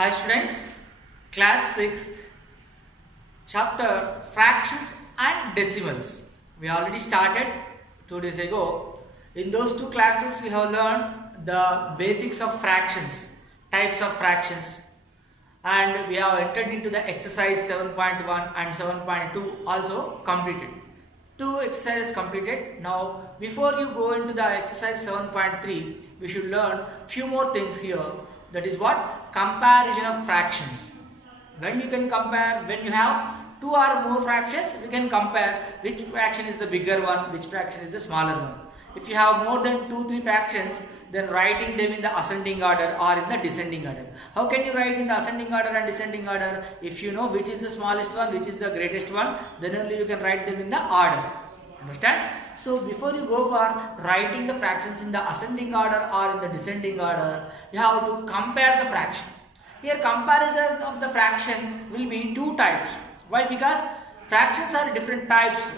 Hi students, class 6th, chapter fractions and decimals. We already started 2 days ago. In those two classes we have learned the basics of fractions, types of fractions, and we have entered into the exercise 7.1 and 7.2 also completed. Two exercises completed. Now before you go into the exercise 7.3, we should learn few more things here. That is what? Comparison of fractions. When you can compare, when you have two or more fractions, we can compare which fraction is the bigger one, which fraction is the smaller one. If you have more than 2-3 fractions, then writing them in the ascending order or in the descending order. How can you write in the ascending order and descending order? If you know which is the smallest one, which is the greatest one, then only you can write them in the order. Understand? So before you go for writing the fractions in the ascending order or in the descending order, you have to compare the fraction. Here comparison of the fraction will be two types. Why? Because fractions are different types.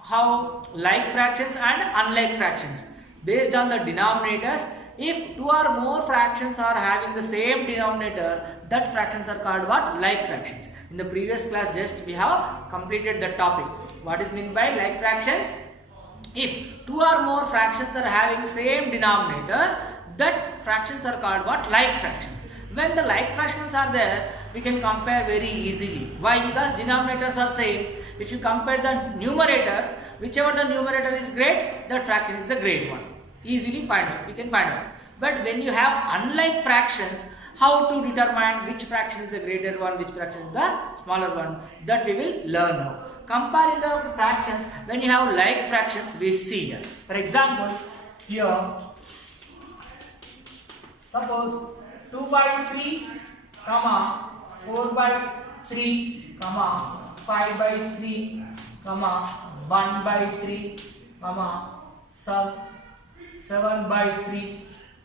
How? Like fractions and unlike fractions. Based on the denominators, if two or more fractions are having the same denominator, that fractions are called what? Like fractions. In the previous class just we have completed the topic. What is meant by like fractions? If two or more fractions are having same denominator, that fractions are called what? Like fractions. When the like fractions are there, we can compare very easily. Why? Because denominators are same. If you compare the numerator, whichever the numerator is great, that fraction is the great one. Easily find out. We can find out. But when you have unlike fractions, how to determine which fraction is the greater one, which fraction is the smaller one, that we will learn now. Comparison of fractions, when you have like fractions, we see here. For example, here, suppose 2 by 3, 4 by 3, 5 by 3, 1 by 3, some 7 by 3.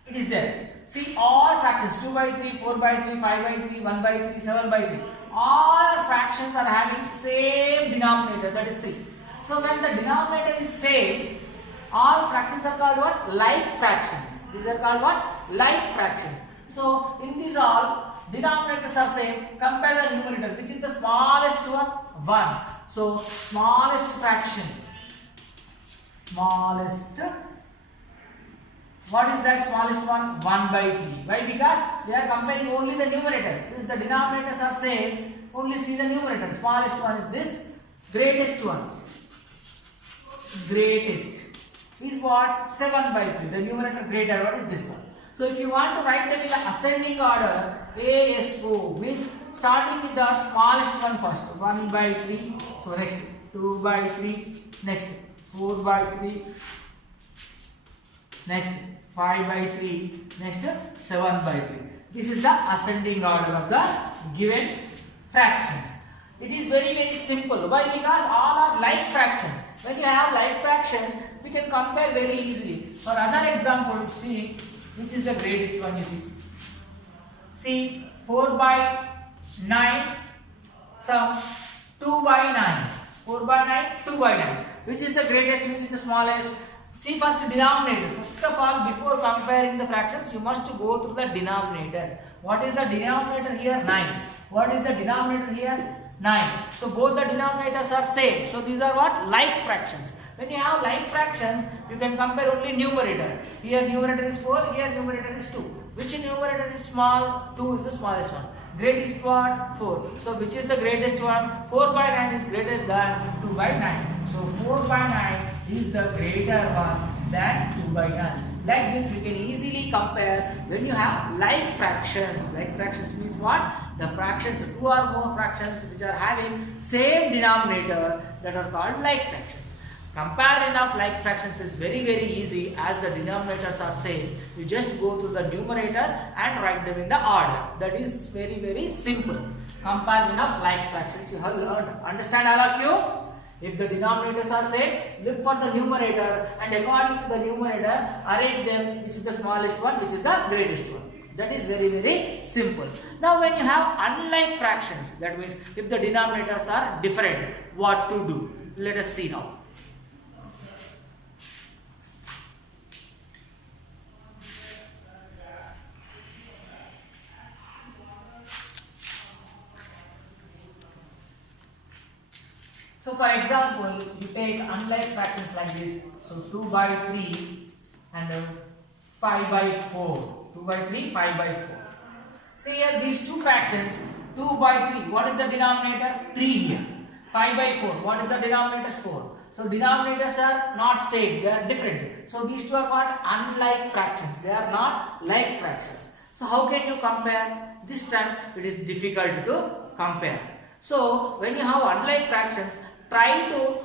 It is there. See all fractions 2 by 3, 4 by 3, 5 by 3, 1 by 3, 7 by 3. All fractions are having same denominator, that is 3. So when the denominator is same, all fractions are called what? Like fractions. These are called what? Like fractions. So in these all denominators are same. Compare the numerator, which is the smallest one? 1. So smallest fraction. Smallest. What is that smallest one? 1 by 3. Why? Because they are comparing only the numerator. Since the denominators are same, only see the numerator. Smallest one is this. Greatest one. Greatest is what? 7 by 3. The numerator greater. What is this one? So if you want to write them in the ascending order, ASO, with starting with the smallest one first. 1 by 3. So next 2 by 3. Next 4 by 3. Next 5 by 3, next 7 by 3. This is the ascending order of the given fractions. It is very simple. Why? Because all are like fractions. When you have like fractions, we can compare very easily. For other example, see which is the greatest one you see. See 4 by 9, some 2 by 9. 4 by 9, 2 by 9. Which is the greatest, which is the smallest? See first denominator. First of all, before comparing the fractions, you must go through the denominators. What is the denominator here? 9. What is the denominator here? 9. So both the denominators are same. So these are what? Like fractions. When you have like fractions, you can compare only numerator. Here numerator is 4, here numerator is 2. Which numerator is small? 2 is the smallest one. Greatest what? 4. So which is the greatest one? 4 by 9 is greater than 2 by 9. So 4 by 9 is the greater one than 2 by 9. Like this we can easily compare when you have like fractions. Like fractions means what? The fractions, 2 or more fractions which are having same denominator, that are called like fractions. Comparison of like fractions is very easy as the denominators are same. You just go through the numerator and write them in the order. That is very simple. Comparison of like fractions you have learned. Understand all of you? If the denominators are same, look for the numerator and according to the numerator, arrange them which is the smallest one, which is the greatest one. That is very simple. Now when you have unlike fractions, that means if the denominators are different, what to do? Let us see now. So for example, you take unlike fractions like this. So 2 by 3 and 5 by 4. 2 by 3, 5 by 4. So here these two fractions, 2 by 3, what is the denominator? 3 here. 5 by 4, what is the denominator? 4. So denominators are not same, they are different. So these two are called unlike fractions, they are not like fractions. So how can you compare? This time it is difficult to compare. So when you have unlike fractions, try to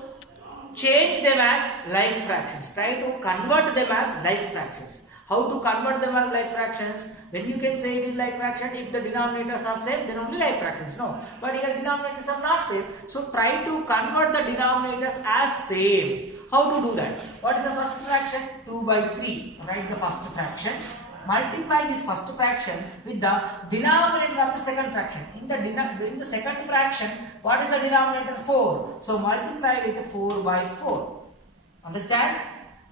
change them as like fractions. Try to convert them as like fractions. How to convert them as like fractions? When you can say it is like fraction, if the denominators are same, then only like fractions. No, but here denominators are not same. So try to convert the denominators as same. How to do that? What is the first fraction? 2 by 3. Write the first fraction. Multiply this first fraction with the denominator of the second fraction. In the second fraction, what is the denominator? 4. So multiply with 4 by 4. Understand?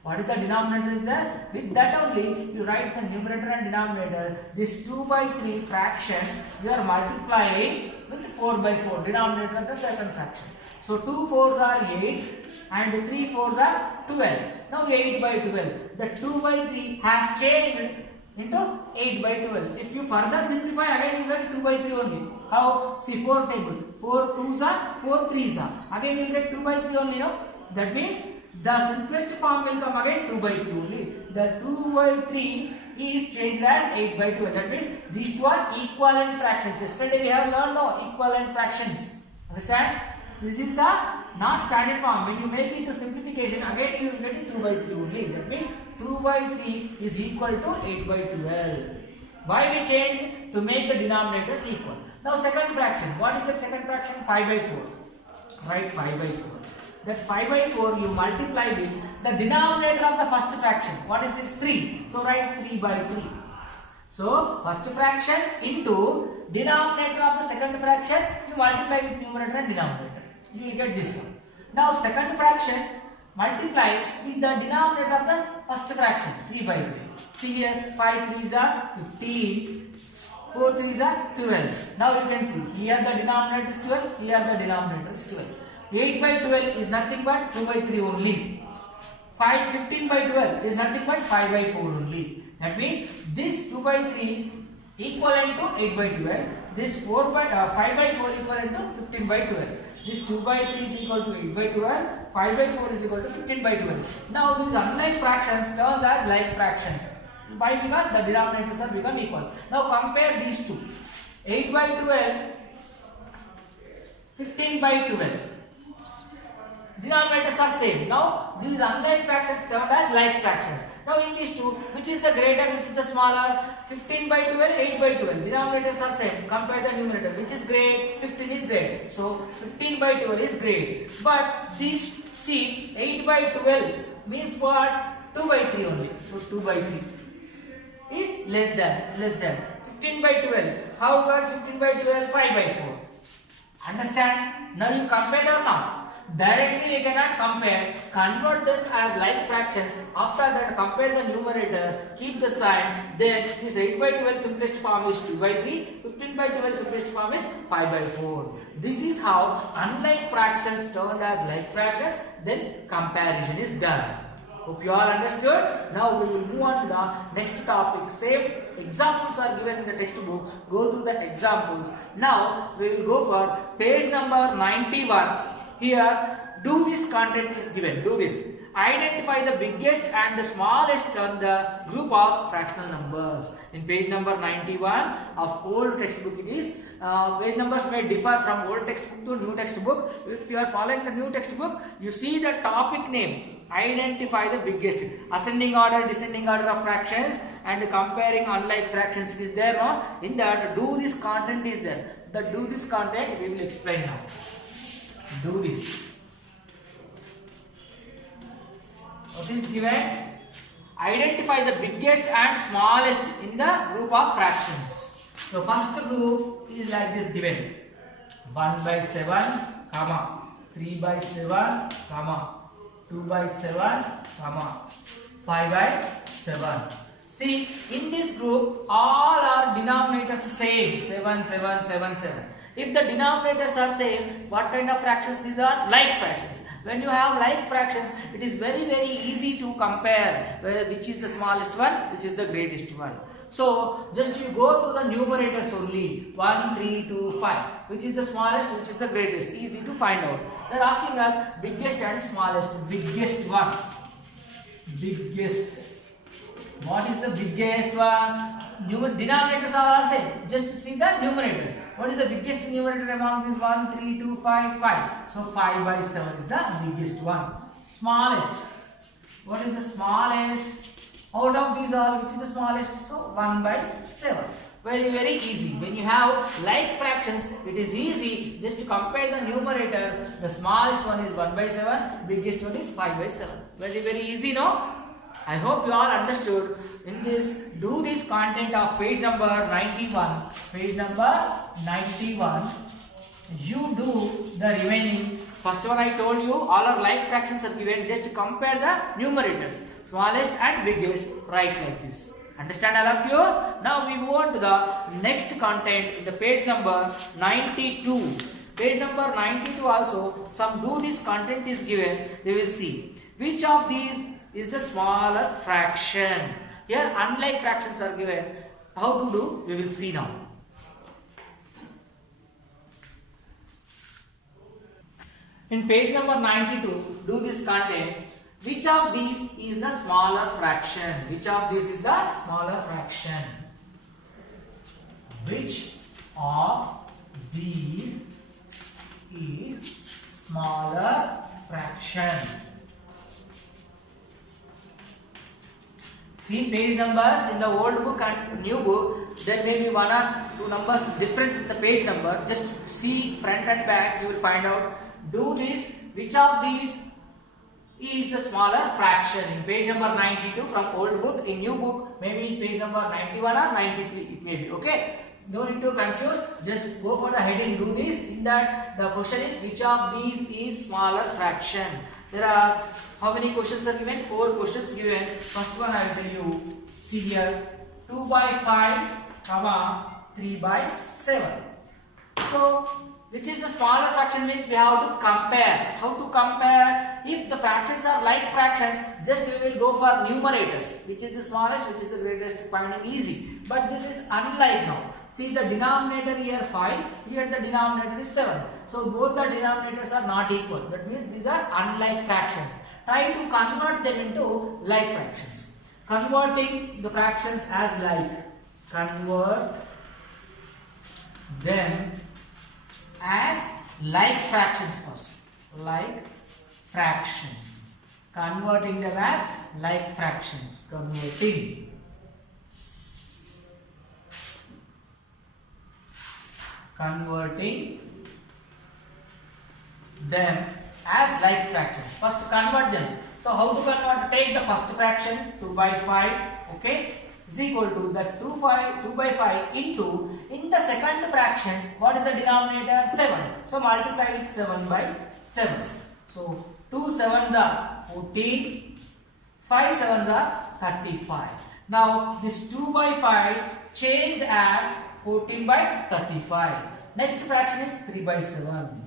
What is the denominator is there? With that only you write the numerator and denominator. This 2 by 3 fraction you are multiplying with 4 by 4, denominator of the second fraction. So 2 4s are 8 and 3 4s are 12. Now 8 by 12. The 2 by 3 has changed into 8 by 12. If you further simplify, again you get 2 by 3 only. How? See 4 table. 4 2s are, 4 3s are. Again you get 2 by 3 only, no? That means the simplest form will come again 2 by 3 only. The 2 by 3 is changed as 8 by 12. That means these two are equivalent fractions. Yesterday we have learned no equivalent fractions. Understand? So this is the not standard form. When you make it to simplification, again you will get it 2 by 3 only. That means 2 by 3 is equal to 8 by 12. Why we change? To make the denominators equal. Now second fraction. What is that second fraction? 5 by 4. Write 5 by 4. That 5 by 4 you multiply this. The denominator of the first fraction. What is this? 3. So write 3 by 3. So first fraction into denominator of the second fraction, you multiply with numerator and denominator. You will get this one. Now second fraction multiply with the denominator of the first fraction, 3 by 3. See here, 5 3s are 15, 4 3s are 12. Now you can see, here the denominator is 12, here the denominator is 12. 8 by 12 is nothing but 2 by 3 only. 15 by 12 is nothing but 5 by 4 only. That means this 2 by 3 equivalent to 8 by 12. This 5 by 4 equivalent to 15 by 12. This 2 by 3 is equal to 8 by 12. 5 by 4 is equal to 15 by 12. Now these unlike fractions turned as like fractions. Why? Because the denominators have become equal. Now compare these two. 8 by 12, 15 by 12. Denominators are same. Now these unlike fractions turned as like fractions. Now in these two, which is the greater, which is the smaller? 15 by 12, 8 by 12. Denominators are same. Compare the numerator. Which is great? 15 is great. So 15 by 12 is great. But this, see, 8 by 12 means what? 2 by 3 only. So 2 by 3 is less than. 15 by 12. How got 15 by 12? 5 by 4. Understand? Now you compare or not? Directly you cannot compare, convert them as like fractions. After that compare the numerator, keep the sign, then this 8 by 12 simplest form is 2 by 3, 15 by 12 simplest form is 5 by 4. This is how unlike fractions turned as like fractions, then comparison is done. Hope you all understood. Now we will move on to the next topic. Same examples are given in the textbook. Go through the examples. Now we will go for page number 91. Here, do this content is given. Do this. Identify the biggest and the smallest on the group of fractional numbers. In page number 91 of old textbook it is. Page numbers may differ from old textbook to new textbook. If you are following the new textbook, you see the topic name. Identify the biggest. Ascending order, descending order of fractions and comparing unlike fractions is there. No? In that, do this content is there. The do this content we will explain now. Do this. What is given? Identify the biggest and smallest in the group of fractions. So first group is like this given. 1 by 7, comma, 3 by 7, comma, 2 by 7, comma, 5 by 7. See, in this group all are denominators same, 7, 7, 7, 7. If the denominators are same, what kind of fractions these are? Like fractions. When you have like fractions, it is very easy to compare which is the smallest one, which is the greatest one. So just you go through the numerators only, 1, 3, 2, 5. Which is the smallest, which is the greatest? Easy to find out. They are asking us biggest and smallest. Biggest one. Biggest. What is the biggest one? Denominators are all same. Just see the numerator. What is the biggest numerator among these? 1, 3, 2, 5, 5. So 5 by 7 is the biggest one. Smallest. What is the smallest? Out of these all, which is the smallest? So 1 by 7. Very easy. When you have like fractions, it is easy just to compare the numerator. The smallest one is 1 by 7, biggest one is 5 by 7. Very easy, no? I hope you all understood. In this, do this content of page number 91. Page number 91. You do the remaining. First one I told you, all are like fractions are given. Just compare the numerators. Smallest and biggest. Write like this. Understand all of you? Now we move on to the next content in the page number 92. Page number 92 also, some do this content is given. We will see. Which of these is the smaller fraction? Here unlike fractions are given. How to do? We will see now. In page number 92, do this content. Which of these is the smaller fraction? Which of these is the smaller fraction? Which of these is smaller fraction? See page numbers in the old book and new book, there may be 1 or 2 numbers difference in the page number. Just see front and back, you will find out. Do this. Which of these is the smaller fraction? In page number 92 from old book, in new book, maybe in page number 91 or 93, it may be. Okay? No need to confuse. Just go for the heading. Do this. In that, the question is which of these is smaller fraction? There are how many questions are given? 4 questions given. First one I will tell you. See here, 2 by 5, 3 by 7. So which is the smaller fraction means we have to compare. How to compare? If the fractions are like fractions, just we will go for numerators. Which is the smallest, which is the greatest, finding easy. But this is unlike now. See the denominator here 5, here the denominator is 7. So both the denominators are not equal. That means these are unlike fractions. Try to convert them into like fractions. Converting the fractions as like. Convert them as like fractions first. Like fractions. Converting them as like fractions. Converting them as like fractions. First convert them. So how to convert? Take the first fraction 2 by 5, okay, is equal to that 2 by 5 into, in the second fraction, what is the denominator? 7. So multiply with 7 by 7. So 2 7s are 14, 5 7s are 35. Now this 2 by 5 changed as 14 by 35. Next fraction is 3 by 7.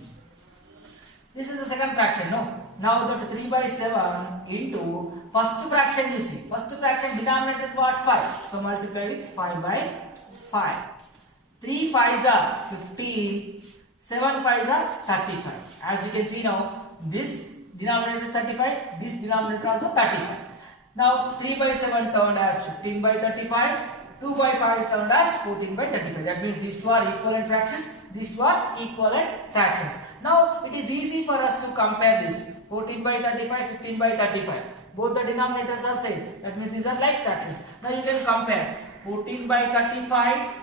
This is the second fraction, no? Now that 3 by 7 into first fraction, you see. First fraction denominator is what? 5. So multiply with 5 by 5. 3 5s are 15. 7 5s are 35. As you can see now, this denominator is 35. This denominator also 35. Now 3 by 7 turned as 15 by 35. 2 by 5 is turned as 14 by 35. That means these two are equivalent fractions. These two are equivalent fractions. Now it is easy for us to compare this. 14 by 35, 15 by 35. Both the denominators are same. That means these are like fractions. Now you can compare 14 by 35,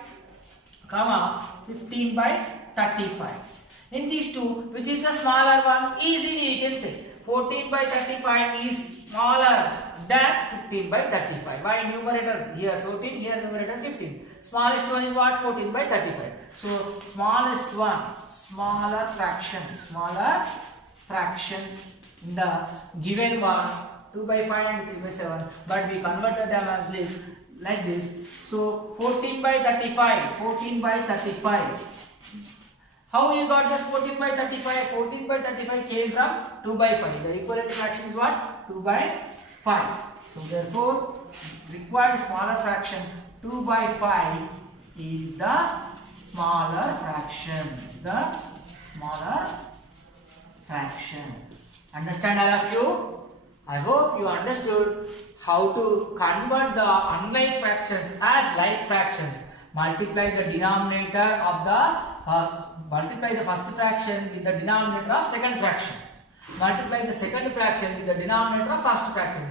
15 by 35. In these two, which is the smaller one? Easily you can say 14 by 35 is smaller than 15 by 35. Why? Numerator here 14, here numerator 15. Smallest one is what? 14 by 35. So smallest one, smaller fraction in the given one, 2 by 5 and 3 by 7. But we converted them as like this. So 14 by 35, 14 by 35. How you got this 14 by 35? 14 by 35 came from 2 by 5. The equivalent fraction is what? 2 by 5. So therefore, required smaller fraction 2 by 5 is the smaller fraction. The smaller fraction. Understand all of you? I hope you understood how to convert the unlike fractions as like fractions. Multiply the denominator of the multiply the first fraction with the denominator of second fraction. Multiply the second fraction with the denominator of first fraction.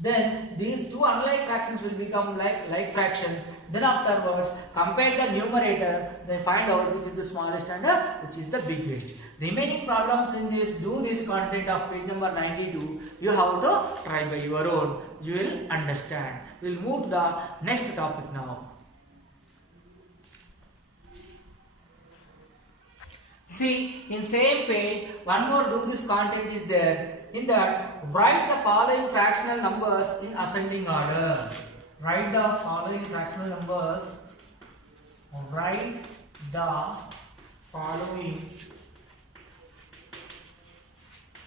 Then these two unlike fractions will become like fractions. Then afterwards compare the numerator, then find out which is the smallest and which is the biggest. Remaining problems in this, do this content of page number 92. You have to try by your own. You will understand. We will move to the next topic now. See, in same page, one more do this content is there. In that, write the following fractional numbers in ascending order. Write the following fractional numbers. Write the following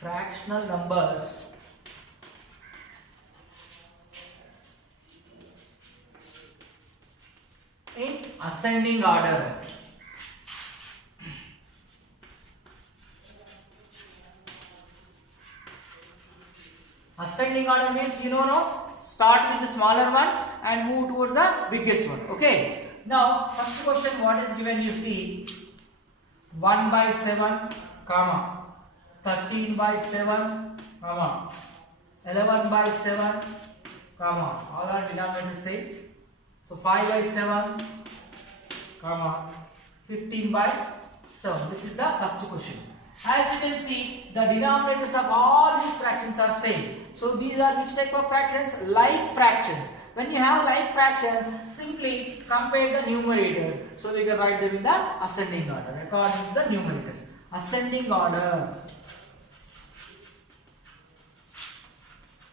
fractional numbers in ascending order. Ascending order means start with the smaller one and move towards the biggest one. Okay. Now first question, what is given? You see 1 by 7, comma 13 by 7, comma 11 by 7, comma all are denominators same. So 5 by 7, comma 15 by 7. This is the first question. As you can see, the denominators of all these fractions are same. So these are which type of fractions? Like fractions. When you have like fractions, simply compare the numerators. So we can write them in the ascending order according to the numerators. Ascending order.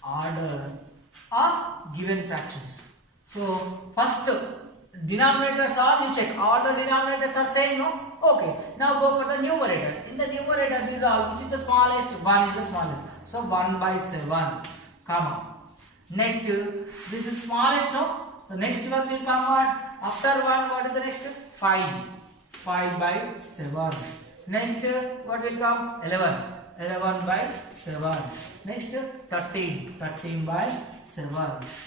Order of given fractions. So first denominators all you check. All the denominators are same, no? Okay. Now go for the numerator. In the numerator, these are which is the smallest? 1 is the smallest. So 1 by 7, comma. Next, this is smallest, no? The next one will come what? After 1, what is the next? 5. 5 by 7. Next, what will come? 11. 11 by 7. Next, 13. 13 by 7.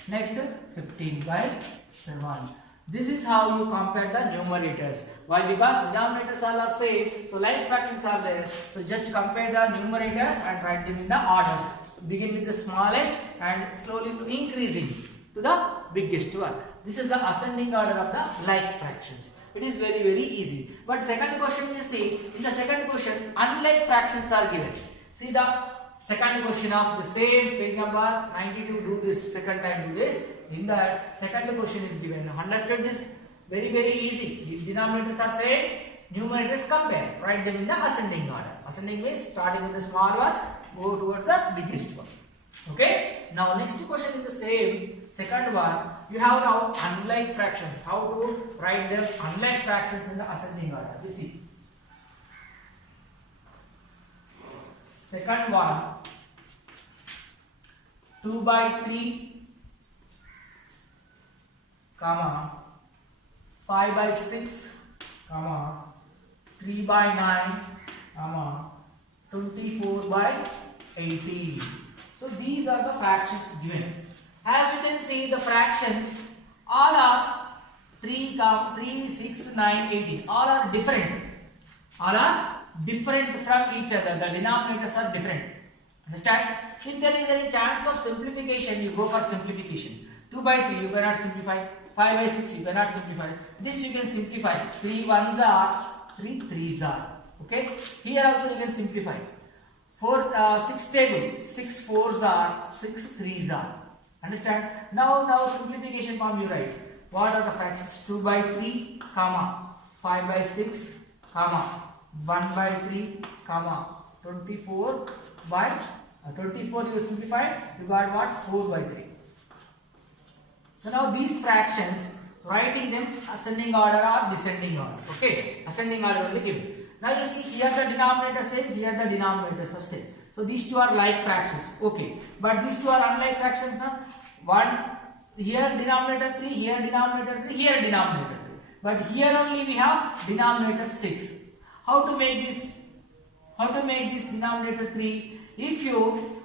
Next, 15 by 7. This is how you compare the numerators. Why? Because denominators all are same. So like fractions are there. So just compare the numerators and write them in the order. Begin with the smallest and slowly increasing to the biggest one. This is the ascending order of the like fractions. It is very easy. But second question, you see, in the second question, unlike fractions are given. See the second question of the same page number 92. Do this second time. Do this. In that second question is given. Understood this? Very easy. The denominators are same. Numerators compare. Write them in the ascending order. Ascending means starting with the small one, go towards the biggest one. Okay. Now next question is the same. Second one. You have now unlike fractions. How to write them unlike fractions in the ascending order? You see. Second one, 2 by 3, comma 5 by 6, comma 3 by 9, comma 24 by 18. So these are the fractions given. As you can see, the fractions all are 3, 6, 9, 18. All are different. All are different from each other. The denominators are different. Understand? If there is any chance of simplification, you go for simplification. 2 by 3 you cannot simplify. 5 by 6 you cannot simplify. This you can simplify. 3 ones are, 3 threes are. Okay. Here also you can simplify. 6 table, 6 fours are, 6 threes are. Understand? Now simplification form you write. What are the fractions? 2 by 3, comma 5 by 6, comma 1 by 3, comma 24 by 24 you simplify, you got what? 4 by 3. So now these fractions, writing them ascending order or descending order. Okay, ascending order only given. Now you see here the denominator same, here the denominators are same. So these two are like fractions. Okay. But these two are unlike fractions now. One here denominator 3, here denominator 3, here denominator 3. But here only we have denominator 6. How to make this? How to make this denominator 3? If you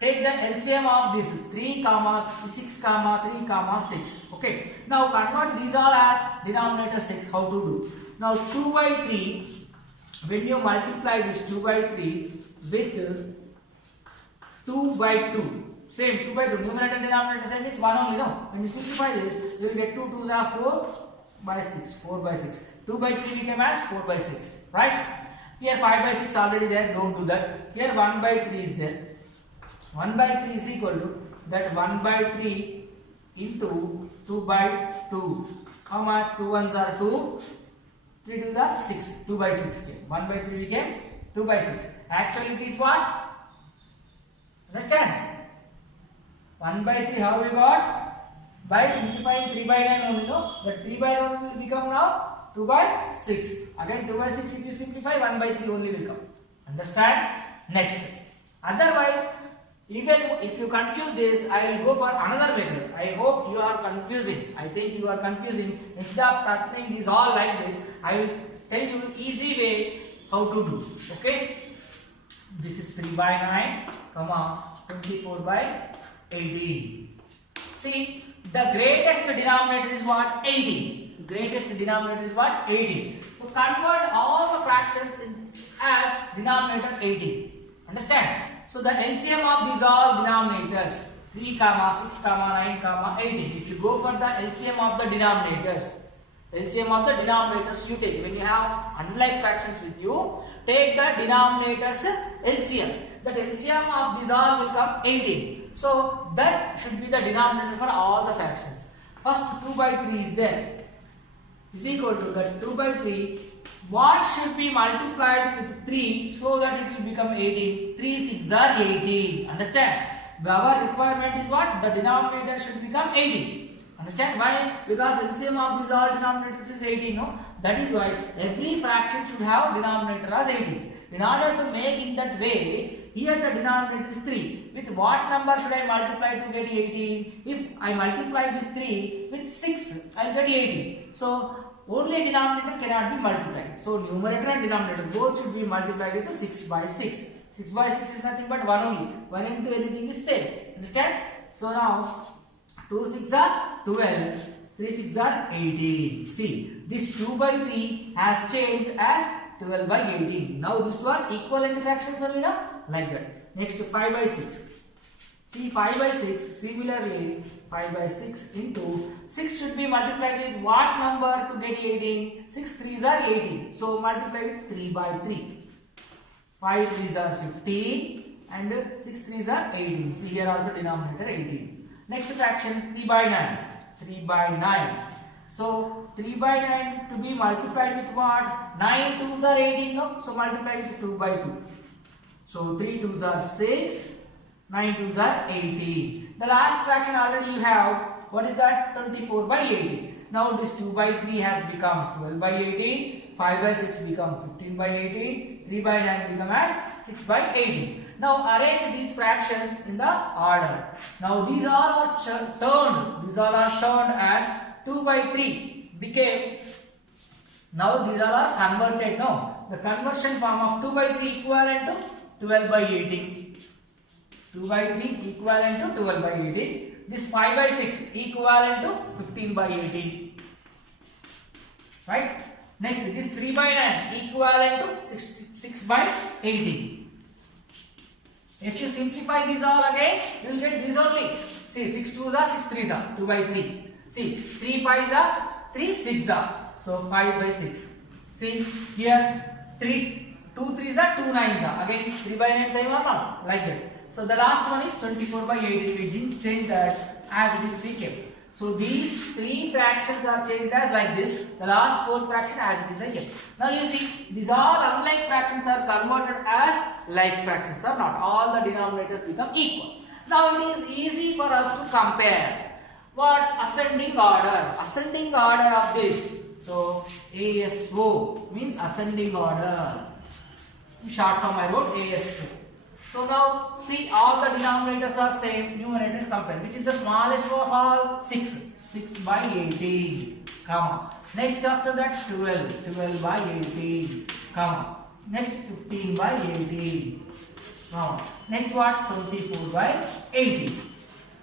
take the LCM of this 3, 6, 3, 6. Okay. Now convert these all as denominator 6. How to do? Now 2 by 3. When you multiply this 2 by 3 with 2 by 2. Same 2 by 2. Numerator denominator same is 1 only. No. When you simplify this, you will get 2 2s are 4 by 6. 4 by 6. 2 by 3 became as 4 by 6. Right? Here 5 by 6 already there. Don't do that. Here 1 by 3 is there. 1 by 3 is equal to that 1 by 3 into 2 by 2. How much? 2 ones are 2. 3 2s are 6. 2 by 6 came. 1 by 3 became 2 by 6. Actually it is what? Understand? 1 by 3 how we got? By simplifying 3 by 9 only, no? But 3 by 9 will become now 2 by 6. Again 2 by 6 if you simplify 1 by 3 only will come. Understand? Next. Otherwise, even if you confuse this, I will go for another method. I hope you are confusing. I think you are confusing. Instead of cutting this all like this, I will tell you easy way how to do. Okay? This is 3 by 9, comma 24 by 18. See, the greatest denominator is what? 18. The greatest denominator is what? 18. So convert all the fractions as denominator 18. Understand? So the LCM of these all denominators 3, 6, 9, 18. If you go for the LCM of the denominators, you take. When you have unlike fractions with you, take the denominators LCM. That LCM of these all will come 18. So that should be the denominator for all the fractions. First 2 by 3 is there. Is equal to that 2 by 3. What should be multiplied with 3 so that it will become 18? 3 6 are 18. Understand? Our requirement is what? The denominator should become 18. Understand? Why? Because LCM of these all denominators is 18. No? That is why every fraction should have denominator as 18. In order to make in that way, here the denominator is 3. With what number should I multiply to get 18? If I multiply this 3 with 6, I will get 18. So only denominator cannot be multiplied. So numerator and denominator both should be multiplied with 6 by 6. 6 by 6 is nothing but 1 only. 1 into anything is same. Understand? So now 2 6 are 12. 3 6 are 18. See, this 2 by 3 has changed as 12 by 18. Now these two are equivalent fractions only, na? Like that. Next 5 by 6. See 5 by 6, similarly 5 by 6 into 6 should be multiplied with what number to get 18? 6 3s are 18. So multiply with 3 by 3. 5 3s are 15 and 6 3s are 18. See here also denominator 18. Next fraction 3 by 9. 3 by 9. So 3 by 9 to be multiplied with what? 9 2s are 18, no? So multiply with 2 by 2. So 3 2s are 6. 9 2s are 18. The last fraction already you have. What is that? 24 by 18. Now this 2 by 3 has become 12 by 18. 5 by 6 become 15 by 18. 3 by 9 become as 6 by 18. Now arrange these fractions in the order. Now these all are turned. These all are turned as 2 by 3 became. Now these all are converted. No, the conversion form of 2 by 3 equivalent to 12 by 18. 2 by 3 equivalent to 12 by 18. This 5 by 6 equivalent to 15 by 18. Right? Next, this 3 by 9 equivalent to 6 by 18. If you simplify these all again, you will get this only. See, 6 2s are 6 3s are 2 by 3. See, 3 5s are 3 6s are. So 5 by 6. See, here 2 3s are 2 9s are. Again 3 by 9 time or not? Like that. So the last one is 24 by 18. We didn't change that as it is became. So these 3 fractions are changed as like this. The last 4th fraction as it is again. Now you see, these all unlike fractions are converted as like fractions or not. All the denominators become equal. Now it is easy for us to compare. What? Ascending order. Ascending order of this. So ASO means ascending order. Short form I wrote ASO. So now see, all the denominators are same, numerators compare. Which is the smallest of all? 6. 6 by 18, comma. Next after that 12. 12 by 18, comma. Next 15 by 18, comma. Next what? 24 by 18.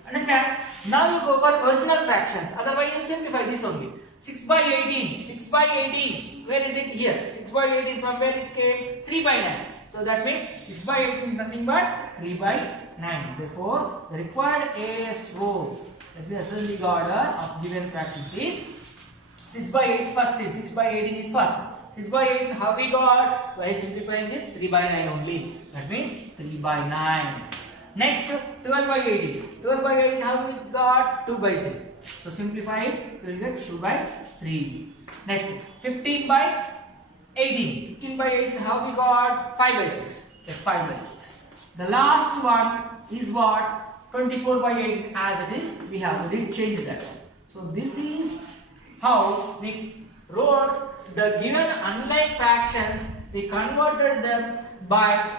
Understand? Now you go for original fractions. Otherwise you simplify this only. 6 by 18. 6 by 18. Where is it? Here. 6 by 18 from where it came? 3 by 9. So that means 6 by 18 is nothing but 3 by 9. Therefore, the required ASO, that is ascending order of given fractions, is 6 by 8 first is. 6 by 18 is first. 6 by 18 how we got? By simplifying this 3 by 9 only. That means 3 by 9. Next 12 by 18. 12 by 18 how we got? 2 by 3. So simplify it, we will get 2 by 3. Next 15 by 18. 15 by 18 how we got? 5 by 6. Get 5 by 6. The last one is what? 24 by 18 as it is. We have to change that. So this is how we wrote the given unlike fractions. We converted them by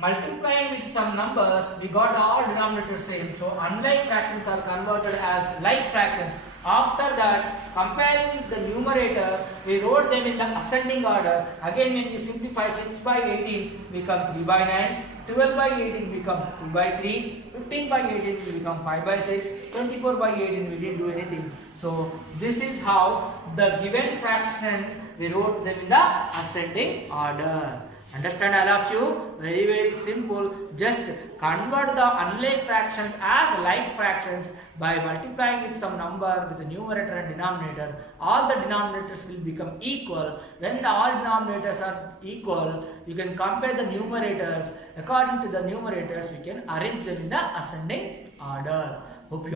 multiplying with some numbers. We got all denominators same. So unlike fractions are converted as like fractions. After that, comparing with the numerator, we wrote them in the ascending order. Again, when you simplify, 6 by 18 become 3 by 9, 12 by 18 become 2 by 3, 15 by 18 will become 5 by 6, 24 by 18 we didn't do anything. So this is how the given fractions we wrote them in the ascending order. Understand all of you? Very very simple. Just convert the unlike fractions as like fractions by multiplying with some number with the numerator and denominator. All the denominators will become equal. When all denominators are equal, you can compare the numerators. According to the numerators, we can arrange them in the ascending order. Hope you.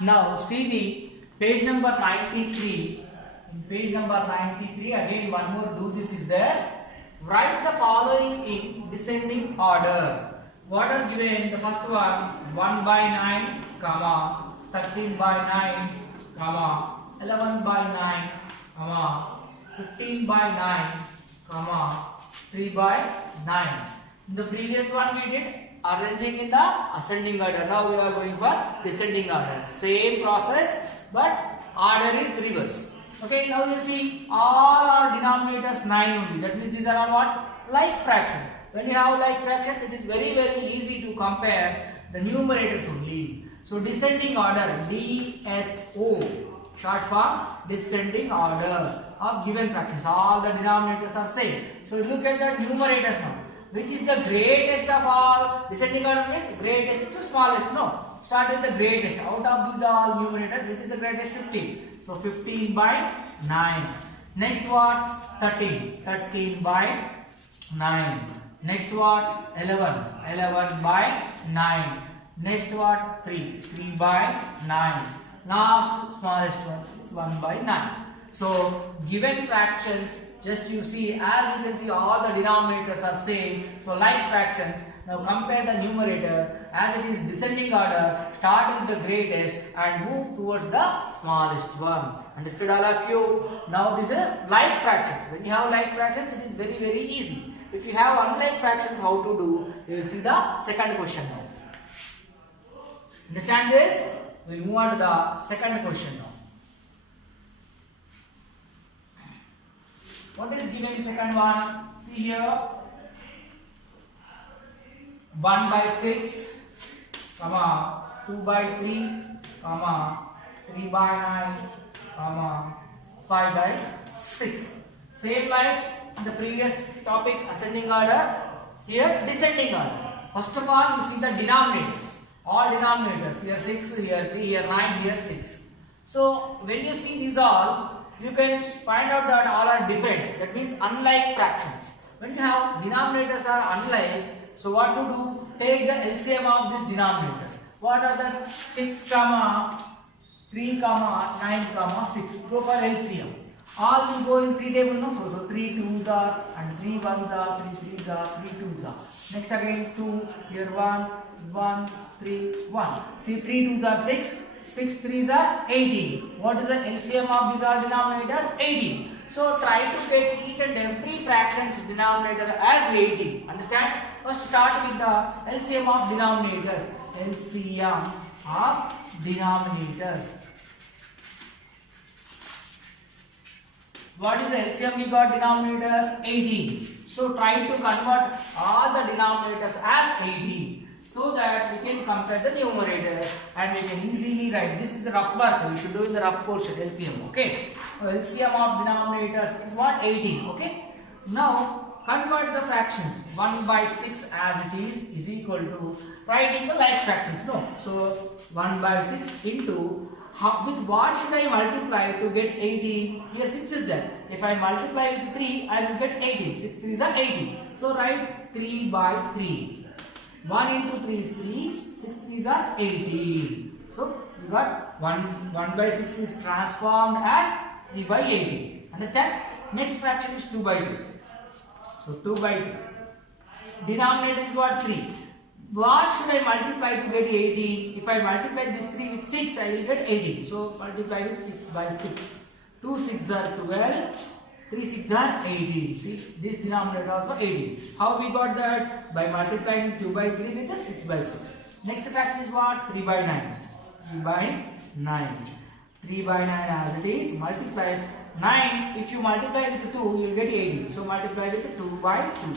Now see the page number 93. In page number 93, again one more do this is there. Write the following in descending order. What are given? The first one 1 by 9, comma, 13 by 9, comma, 11 by 9, comma, 15 by 9, comma, 3 by 9. In the previous one we did arranging in the ascending order. Now we are going for descending order. Same process, but order is reverse. Okay, now you see all our denominators 9 only. That means these are all what? Like fractions. When you have like fractions, it is very very easy to compare the numerators only. So descending order, DSO, short form descending order of given fractions. All the denominators are same. So look at the numerators now. Which is the greatest of all? Descending order means greatest to smallest. No. Start with the greatest. Out of these all numerators, which is the greatest? 15. So 15 by 9. Next what? 13. 13 by 9. Next what? 11. 11 by 9. Next what? 3. 3 by 9. Last smallest one is 1 by 9. So given fractions, just you see, as you can see, all the denominators are same. So like fractions. Now compare the numerator as it is descending order, start with the greatest and move towards the smallest one. Understood all of you? Now this is like fractions. When you have like fractions, it is very very easy. If you have unlike fractions, how to do? You will see the second question now. Understand this? We will move on to the second question now. What is given in second one? See here. 1 by 6, comma, 2 by 3, comma, 3 by 9, comma, 5 by 6. Same like the previous topic, ascending order. Here descending order. First of all, you see the denominators. All denominators. Here 6, here 3, here 9, here 6. So when you see these all, you can find out that all are different. That means unlike fractions. When you have denominators are unlike, so what to do? Take the LCM of these denominators. What are the 6, 3, 9, 6? Go for LCM. All will go in 3 table, no? So 3 2s are, and 3 1s are, 3 3s are, 3 2s are. Next again 2, here 1, 1, 3, 1. See 3 2s are 6, 6 threes are 18. What is the LCM of these all denominators? 18. So try to take each and every fraction's denominator as 18. Understand? First start with the LCM of denominators. LCM of denominators. What is the LCM we got denominators? 18. So try to convert all the denominators as 18 so that we can compare the numerators and we can easily write. This is a rough work. We should do in the rough portion LCM. Okay. So LCM of denominators is what? 18. Okay. Now convert the fractions. 1 by 6 as it is equal to writing the like fractions. No. So 1 by 6 into with what should I multiply to get 18? Here 6 is there. If I multiply with 3, I will get 18. 6 3s are 18. So write 3 by 3. 1 into 3 is 3. 6 3s are 18. So you got 1 by 6 is transformed as 3 by 18. Understand? Next fraction is 2 by 3. So 2 by 3. Denominator is what? 3. What should I multiply to get 18? If I multiply this 3 with 6, I will get 18. So multiply with 6 by 6. 2 6 are 12. 3 6 are 18. See, this denominator also 18. How we got that? By multiplying 2 by 3 with a 6 by 6. Next fraction is what? 3 by 9. 3 by 9. 3 by 9 as it is. Multiply 9. If you multiply with 2, you will get 18. So multiply with 2 by 2.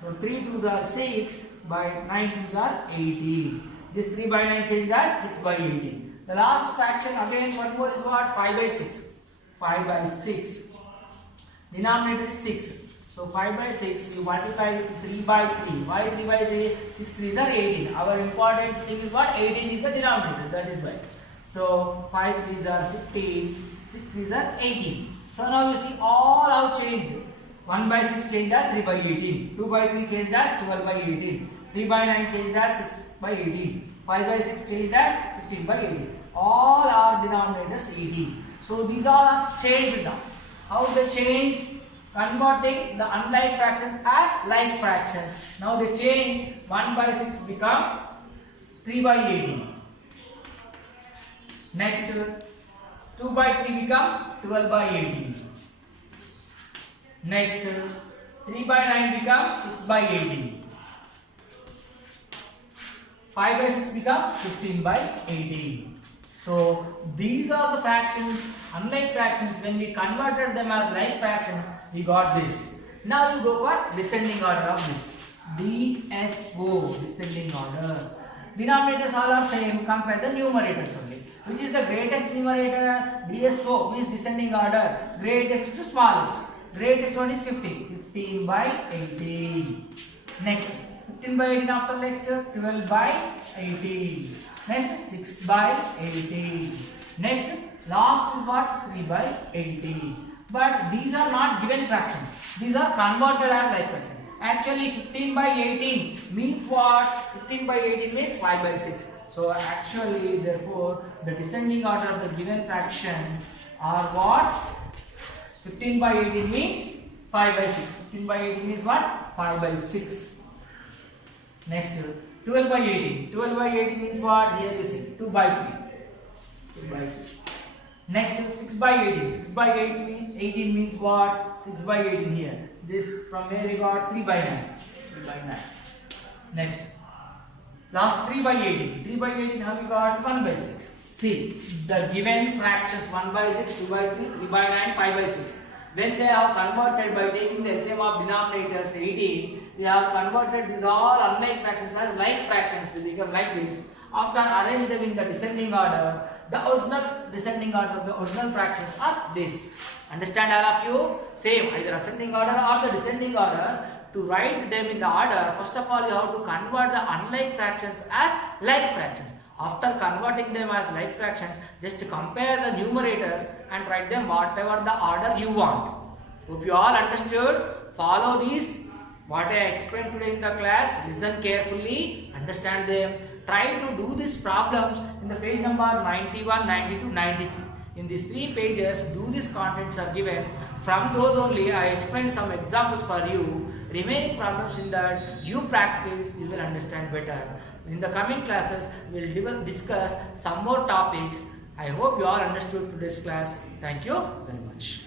So 3 2s are 6. By 9 2s are 18. This 3 by 9 changed as 6 by 18. The last fraction again one more is what? 5 by 6. 5 by 6. Denominator is 6. So 5 by 6 you multiply with 3 by 3. Why 3 by 3? 6 3s are 18. Our important thing is what? 18 is the denominator. That is why. So 5 3s are 15. 6 3s are 18. So now you see all have changed. 1 by 6 changed as 3 by 18. 2 by 3 changed as 12 by 18. 3 by 9 changed as 6 by 18. 5 by 6 changed as 15 by 18. All are denominators 18. So these all are changed now. How they change? Converting the unlike fractions as like fractions. Now they change 1 by 6 become 3 by 18. Next 2 by 3 become 12 by 18. Next 3 by 9 become 6 by 18. 5 by 6 become 15 by 18. So these are the fractions, unlike fractions. When we converted them as like fractions, we got this. Now you go for descending order of this. DSO, descending order. Denominators all are same, compare the numerators only. Which is the greatest numerator? DSO means descending order. Greatest to smallest. Greatest one is 15. 15 by 18. Next, 15 by 18 after next, 12 by 18. Next, 6 by 18. Next, last is what? 3 by 18. But these are not given fractions. These are converted as like fractions. Actually, 15 by 18 means what? 15 by 18 means 5 by 6. So actually, therefore, the descending order of the given fraction are what? 15 by 18 means 5 by 6. 15 by 18 means what? 5 by 6. Next, 12 by 18. 12 by 18 means what? Here you see 2 by 3. 2 by 3. Next, 6 by 18. 6 by 18 means what? 6 by 18 here. This from where we got 3 by 9. 3 by 9. Next, last 3 by 18. 3 by 18 how we got? 1 by 6. See, the given fractions 1 by 6, 2 by 3, 3 by 9, 5 by 6. When they are converted by taking the LCM of denominators 18, we have converted these all unlike fractions as like fractions. They become like this. After arrange them in the descending order, the original descending order of the original fractions are this. Understand all of you? Same, either ascending order or the descending order. To write them in the order, first of all you have to convert the unlike fractions as like fractions. After converting them as like fractions, just compare the numerators and write them whatever the order you want. Hope you all understood. Follow these. What I explained today in the class, listen carefully, understand them. Try to do these problems in the page number 91, 92, 93. In these 3 pages, do these contents are given. From those only, I explained some examples for you. remaining problems in that you practice, you will understand better. In the coming classes, we will discuss some more topics. I hope you all understood today's class. Thank you very much.